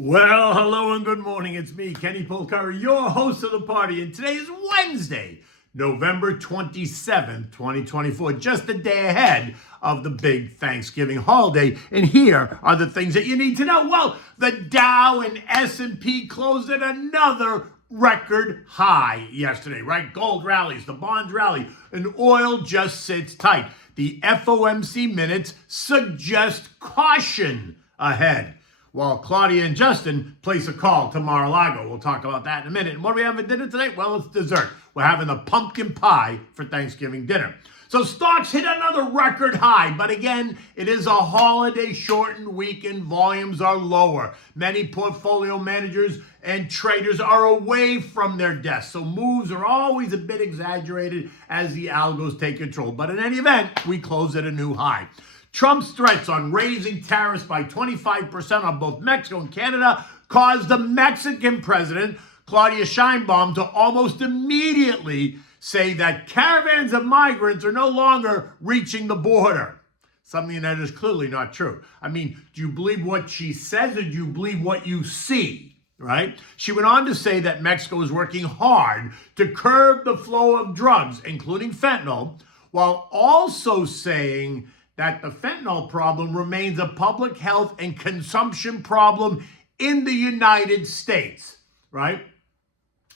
Well, hello and good morning. It's me, Kenny Polcari, your host of the party. And today is Wednesday, November 27th, 2024, just a day ahead of the big Thanksgiving holiday. And here are the things that you need to know. Well, the Dow and S&P closed at another record high yesterday, right? Gold rallies, the bonds rally, and oil just sits tight. The FOMC minutes suggest caution ahead, while Claudia and Justin place a call to Mar-a-Lago. We'll talk about that in a minute. And what do we have for dinner today? Well, it's dessert. We're having a pumpkin pie for Thanksgiving dinner. So stocks hit another record high, but again, it is a holiday-shortened week and volumes are lower. Many portfolio managers and traders are away from their desks, so moves are always a bit exaggerated as the algos take control. But in any event, we close at a new high. Trump's threats on raising tariffs by 25% on both Mexico and Canada caused the Mexican president, Claudia Sheinbaum, to almost immediately say that caravans of migrants are no longer reaching the border. Something that is clearly not true. I mean, do you believe what she says or do you believe what you see? Right? She went on to say that Mexico is working hard to curb the flow of drugs, including fentanyl, while also saying that the fentanyl problem remains a public health and consumption problem in the United States, right?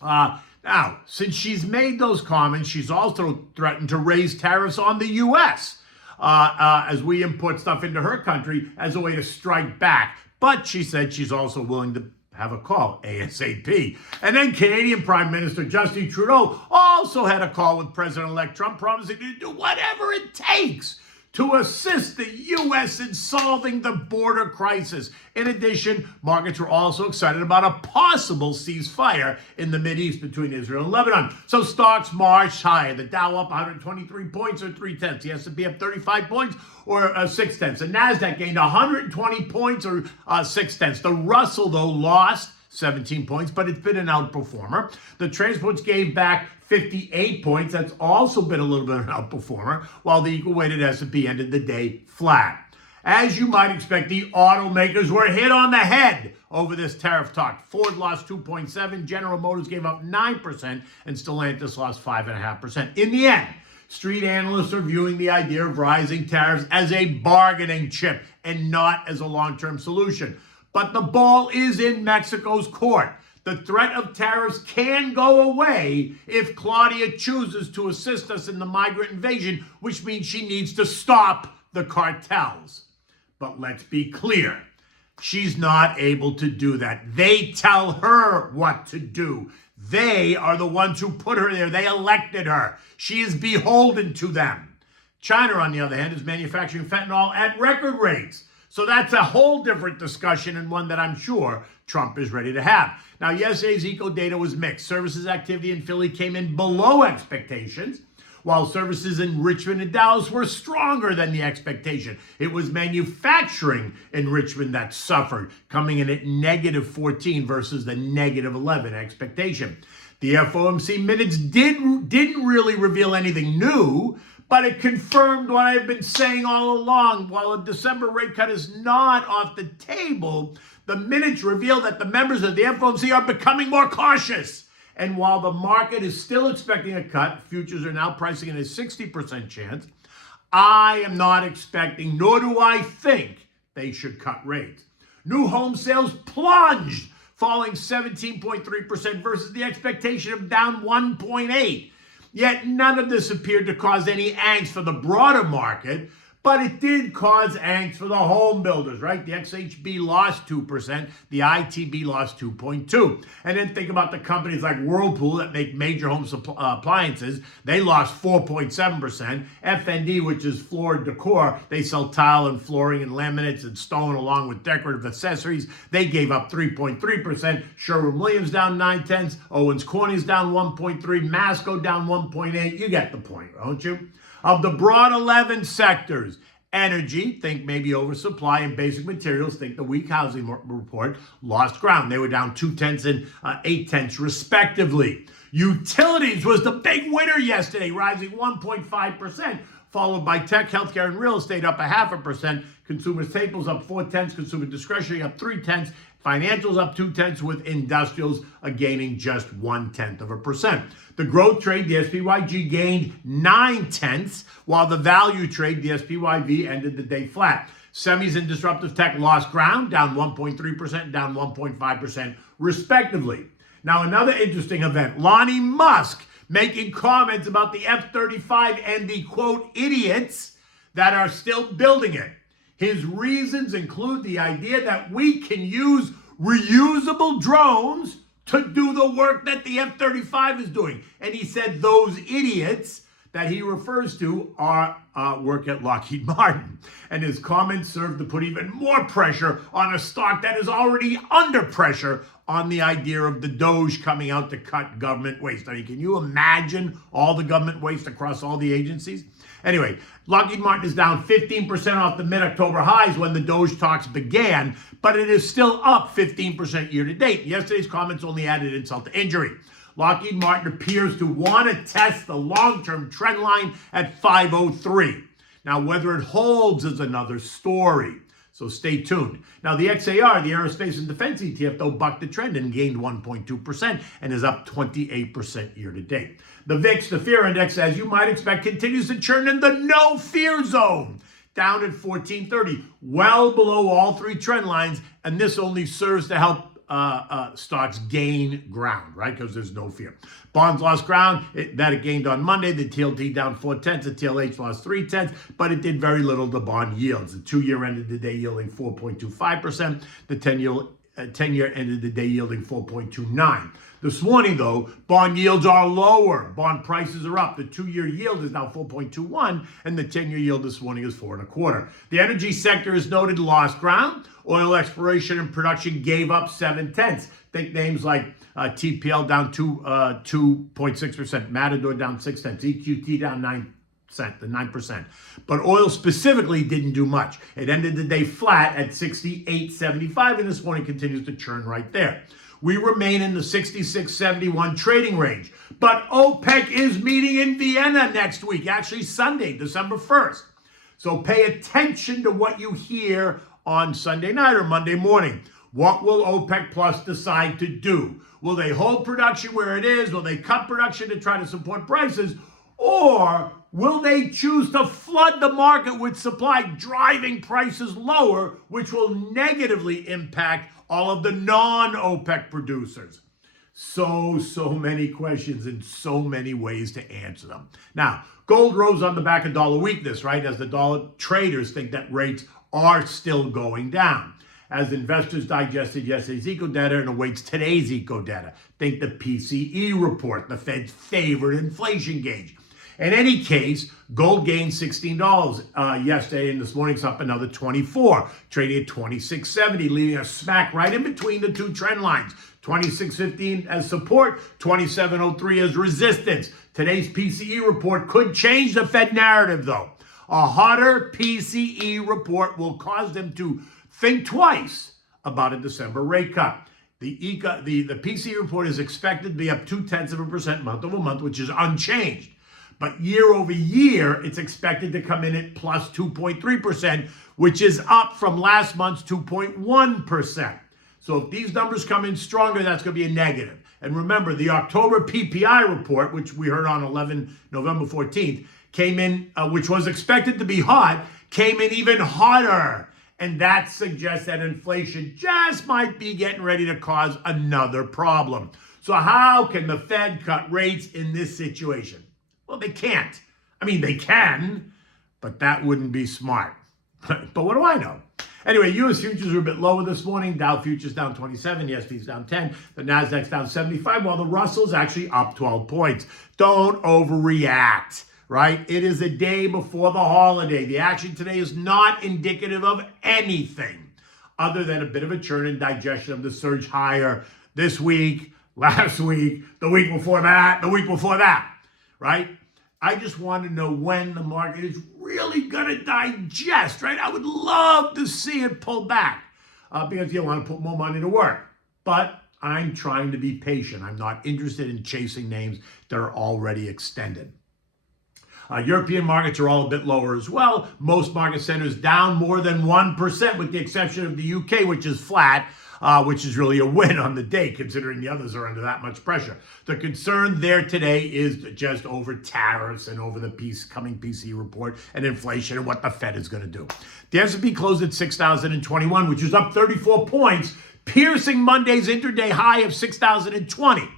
Now, since she's made those comments, she's also threatened to raise tariffs on the U.S. As we import stuff into her country as a way to strike back. But she said she's also willing to have a call ASAP. And then Canadian Prime Minister Justin Trudeau also had a call with President-elect Trump, promising to do whatever it takes to assist the U.S. in solving the border crisis. In addition, markets were also excited about a possible ceasefire in the Mideast between Israel and Lebanon. So stocks marched higher. The Dow up 123 points or 0.3. The S&P up 35 points or 0.6. The NASDAQ gained 120 points or 0.6. The Russell, though, lost 17 points, but it's been an outperformer. The transports gave back 58 points. That's also been a little bit of an outperformer, while the equal-weighted S&P ended the day flat. As you might expect, the automakers were hit on the head over this tariff talk. Ford lost 2.7%, General Motors gave up 9%, and Stellantis lost 5.5%. In the end, street analysts are viewing the idea of rising tariffs as a bargaining chip and not as a long-term solution. But the ball is in Mexico's court. The threat of tariffs can go away if Claudia chooses to assist us in the migrant invasion, which means she needs to stop the cartels. But let's be clear, she's not able to do that. They tell her what to do. They are the ones who put her there. They elected her. She is beholden to them. China, on the other hand, is manufacturing fentanyl at record rates. So that's a whole different discussion, and one that I'm sure Trump is ready to have. Now, yesterday's eco data was mixed. Services activity in Philly came in below expectations, while services in Richmond and Dallas were stronger than the expectation. It was manufacturing in Richmond that suffered, coming in at negative 14 versus the negative 11 expectation. The FOMC minutes didn't really reveal anything new, but it confirmed what I've been saying all along. While a December rate cut is not off the table, the minutes reveal that the members of the FOMC are becoming more cautious. And while the market is still expecting a cut, futures are now pricing in a 60% chance, I am not expecting, nor do I think, they should cut rates. New home sales plunged, falling 17.3% versus the expectation of down 1.8%. Yet none of this appeared to cause any angst for the broader market, but it did cause angst for the home builders, right? The XHB lost 2%, the ITB lost 2.2%. And then think about the companies like Whirlpool that make major home appliances. They lost 4.7%. FND, which is floor decor, they sell tile and flooring and laminates and stone along with decorative accessories. They gave up 3.3%. Sherwin-Williams down 0.9. Owens Corning's down 1.3%. Masco down 1.8%. You get the point, don't you? Of the broad 11 sectors, energy, think maybe oversupply, and basic materials, think the weak housing report, lost ground. They were down 0.2 and 0.8 respectively. Utilities was the big winner yesterday, rising 1.5%, followed by tech, healthcare, and real estate up 0.5%. Consumer staples up 0.4, consumer discretionary up 0.3, Financials up 0.2, with industrials gaining just 0.1%. The growth trade, the SPYG, gained 0.9, while the value trade, the SPYV, ended the day flat. Semis and disruptive tech lost ground, down 1.3%, down 1.5%, respectively. Now, another interesting event, Lonnie Musk making comments about the F-35 and the, quote, idiots that are still building it. His reasons include the idea that we can use reusable drones to do the work that the F-35 is doing. And he said those idiots that he refers to are work at Lockheed Martin. And his comments serve to put even more pressure on a stock that is already under pressure on the idea of the Doge coming out to cut government waste. I mean, can you imagine all the government waste across all the agencies? Anyway, Lockheed Martin is down 15% off the mid-October highs when the Doge talks began, but it is still up 15% year to date. Yesterday's comments only added insult to injury. Lockheed Martin appears to want to test the long-term trend line at 503. Now, whether it holds is another story, so stay tuned. Now, the XAR, the Aerospace and Defense ETF, though, bucked the trend and gained 1.2% and is up 28% year to date. The VIX, the fear index, as you might expect, continues to churn in the no fear zone, down at 1430, well below all three trend lines, and this only serves to help stocks gain ground, right? Because there's no fear. Bonds lost ground, that it gained on Monday. The TLT down 0.4, the TLH lost 0.3, but it did very little to bond yields. The 2-year ended the day yielding 4.25%. The 10-year ended the day yielding 4.29. This morning, though, bond yields are lower. Bond prices are up. The 2-year yield is now 4.21, and the 10-year yield this morning is 4.25. The energy sector is noted lost ground. Oil exploration and production gave up 0.7. Think names like TPL down 2.6%, Matador down 0.6, EQT down 9%. But oil specifically didn't do much. It ended the day flat at 68.75, and this morning continues to churn right there. We remain in the 66.71 trading range. But OPEC is meeting in Vienna next week, actually Sunday, December 1st. So pay attention to what you hear on Sunday night or Monday morning. What will OPEC Plus decide to do? Will they hold production where it is? Will they cut production to try to support prices? Or will they choose to flood the market with supply, driving prices lower, which will negatively impact all of the non-OPEC producers? So many questions and so many ways to answer them. Now, gold rose on the back of dollar weakness, right? As the dollar traders think that rates are still going down. As investors digested yesterday's eco data and awaits today's eco data. Think the PCE report, the Fed's favorite inflation gauge. In any case, gold gained $16 yesterday, and this morning's up another 24, trading at 26.70, leaving a smack right in between the two trend lines. 26.15 as support, 27.03 as resistance. Today's PCE report could change the Fed narrative, though. A hotter PCE report will cause them to think twice about a December rate cut. The PCE report is expected to be up 0.2% month over month, which is unchanged. But year over year, it's expected to come in at plus 2.3%, which is up from last month's 2.1%. So if these numbers come in stronger, that's going to be a negative. And remember, the October PPI report, which we heard on November 14th, came in, which was expected to be hot, came in even hotter. And that suggests that inflation just might be getting ready to cause another problem. So how can the Fed cut rates in this situation? Well, they can't. I mean, they can, but that wouldn't be smart. But what do I know? Anyway, U.S. futures are a bit lower this morning. Dow futures down 27, the S&P's down 10, the Nasdaq's down 75, while the Russell's actually up 12 points. Don't overreact, right? It is a day before the holiday. The action today is not indicative of anything other than a bit of a churn and digestion of the surge higher this week, last week, the week before that, right? I just want to know when the market is really going to digest, right? I would love to see it pull back because you want to put more money to work. But I'm trying to be patient. I'm not interested in chasing names that are already extended. European markets are all a bit lower as well. Most market centers down more than 1%, with the exception of the UK, which is flat. which is really a win on the day considering the others are under that much pressure. The concern there today is just over tariffs and over the coming PC report and inflation and what the Fed is going to do. The S&P closed at 6,021, which is up 34 points, piercing Monday's intraday high of 6,020.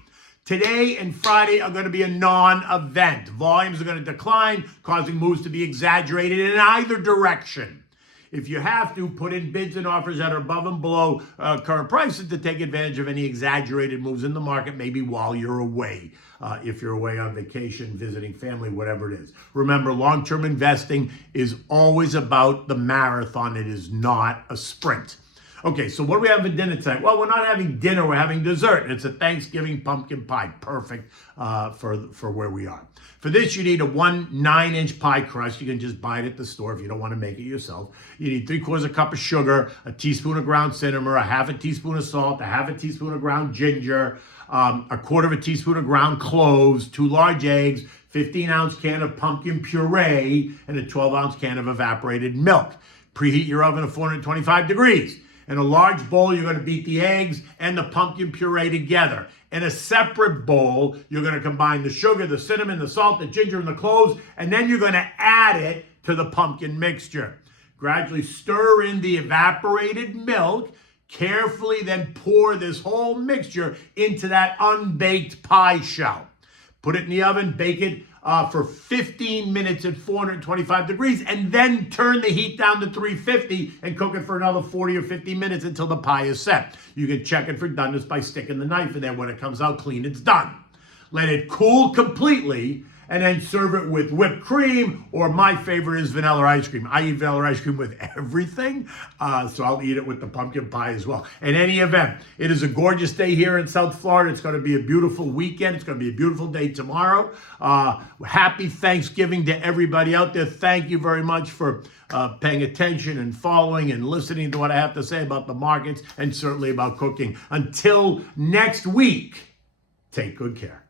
Today and Friday are going to be a non-event. Volumes are going to decline, causing moves to be exaggerated in either direction. If you have to, put in bids and offers that are above and below current prices to take advantage of any exaggerated moves in the market, maybe while you're away. If you're away on vacation, visiting family, whatever it is. Remember, long-term investing is always about the marathon. It is not a sprint. Okay, so what do we have for dinner tonight? Well, we're not having dinner, we're having dessert. It's a Thanksgiving pumpkin pie, perfect for where we are. For this, you need a 1 9-inch pie crust. You can just buy it at the store if you don't want to make it yourself. You need 3/4 cup of sugar, a teaspoon of ground cinnamon, a half a teaspoon of salt, a half a teaspoon of ground ginger, a 1/4 teaspoon of ground cloves, 2 large eggs, 15-ounce can of pumpkin puree, and a 12-ounce can of evaporated milk. Preheat your oven to 425 degrees. In a large bowl, you're going to beat the eggs and the pumpkin puree together. In a separate bowl, you're going to combine the sugar, the cinnamon, the salt, the ginger, and the cloves, and then you're going to add it to the pumpkin mixture. Gradually stir in the evaporated milk. Carefully then pour this whole mixture into that unbaked pie shell. Put it in the oven, bake it for 15 minutes at 425 degrees, and then turn the heat down to 350 and cook it for another 40 or 50 minutes until the pie is set. You can check it for doneness by sticking the knife in there. When it comes out clean, it's done. Let it cool completely, and then serve it with whipped cream, or my favorite is vanilla ice cream. I eat vanilla ice cream with everything, so I'll eat it with the pumpkin pie as well. In any event, it is a gorgeous day here in South Florida. It's going to be a beautiful weekend. It's going to be a beautiful day tomorrow. Happy Thanksgiving to everybody out there. Thank you very much for paying attention and following and listening to what I have to say about the markets and certainly about cooking. Until next week, take good care.